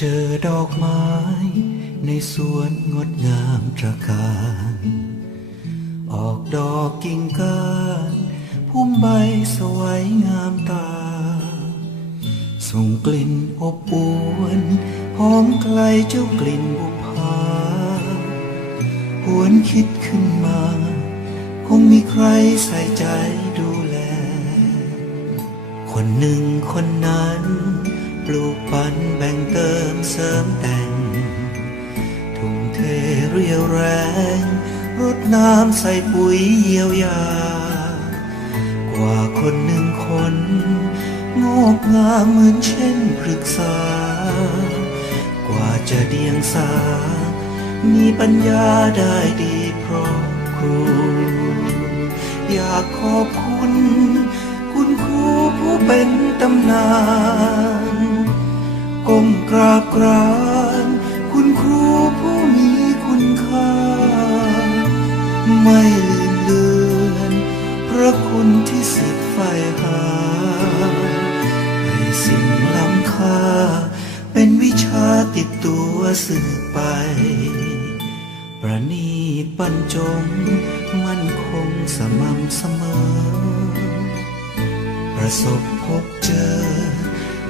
chờ đọc mãi ในสวนงดงามตระการ ออกดอกกิ่งก้านพุ่มใบสวยงามตา ส่งกลิ่นอบอวนหอมไกลเจ้ากลิ่นบุพาหวนคิดขึ้นมา คงมีใครใส่ใจดูแล คนหนึ่งคนนั้น ปลูกปันแบ่งเติมเสริมแต่ง เทเรียวแรง รดน้ำใส่ปุ๋ยเยียวยา กว่าคนหนึ่งคน งอกงามเหมือนเช่นพฤกษา กว่าจะเดียงสา มีปัญญาได้ดีเพราะครู อยากขอบคุณ คุณครูผู้เป็นตำนานก้มกราบกราน ไม่ลืมเลือนพระคุณที่สิทธิ์ใฝ่หาให้สิ่งล้ำค่า เป็นวิชาติดตัวสืบไป ประนีตบรรจง มั่นคงสม่ำเสมอ ประสบพบเจอ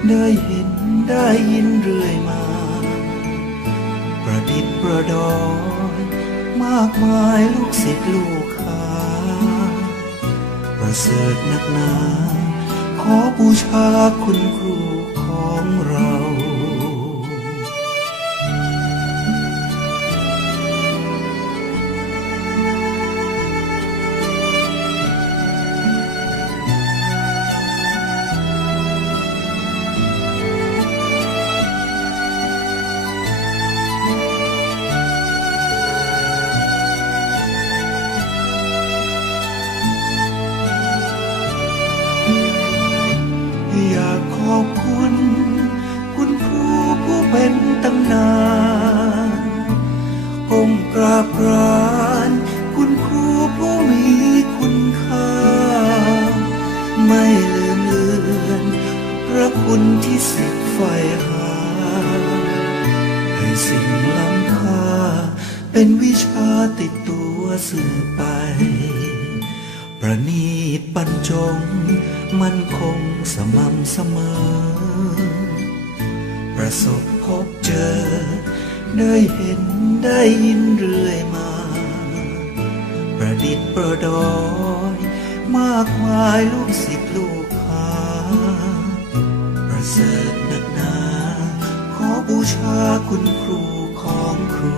ได้เห็นได้ยินเรื่อยมา ประดิษฐ์ประดอย มากมายลูกศิษย์ลูกหาประเสริฐนักหนา ขอบูชาคุณครูของเรา เป็นตำนานก้มกราบกรานคุณครูผู้มีคุณค่า ไม่ลืมเลือนพระคุณที่สิทธิ์ใฝ่หา ให้สิ่งล้ำค่า เป็นวิชาติดตัวสืบไป ประนีตบรรจง มันคงสม่ำเสมอ ประสบพบเจอ ได้เห็นได้ยินเรื่อยมา ประดิษฐ์ประดอย มากมายลูกศิษย์ลูกหา ประเสริฐนักหนา ขอบูชาคุณครูของครู